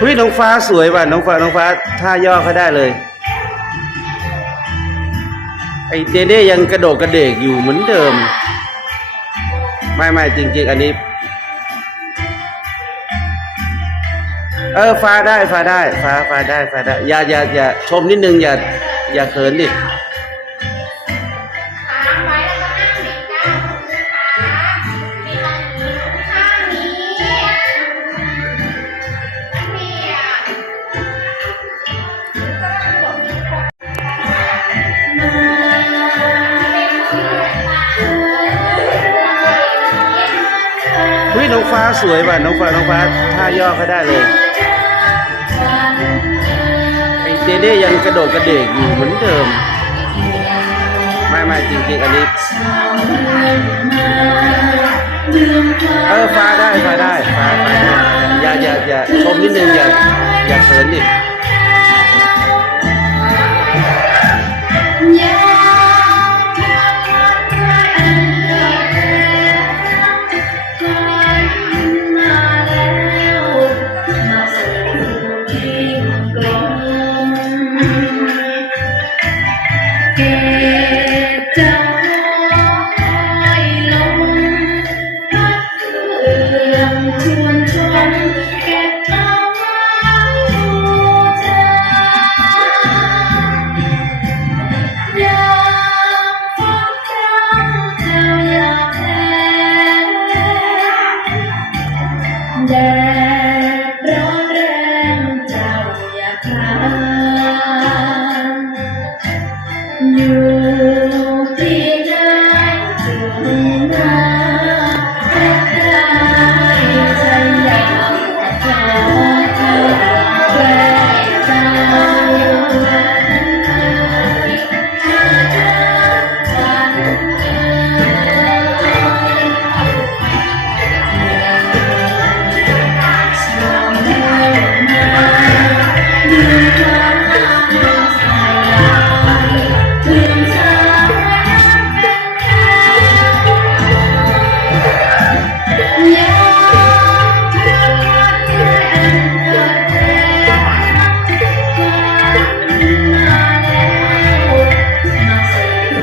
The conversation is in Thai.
เฮ้ยน้องฟ้าสวยว่ะน้องฟ้าน้องฟ้าท่าย่อเขาได้เลยไอเดเด้ยังกระโดดกระเดกอยู่เหมือนเดิม ไม่ไม่จริง ๆ อันนี้ เออฟ้าได้ฟ้าได้ฟ้าฟ้าได้ฟ้าได้อย่าอย่าอย่าชมนิดนึงอย่าอย่าเขินดิ น้องฟ้าสวยว่ะน้องฟ้าน้องฟ้าท่าย่อเขาได้เลยไอเดเด้ยังกระโดดกระเดกอยู่เหมือนเดิมไม่ไม่จริงๆอันนี้เออฟ้าได้ฟ้าได้ฟ้าฟ้าได้อย่าอย่าอย่าชมนิดนึงอย่าอย่าเขินดิ Yeah. nhiều tiếng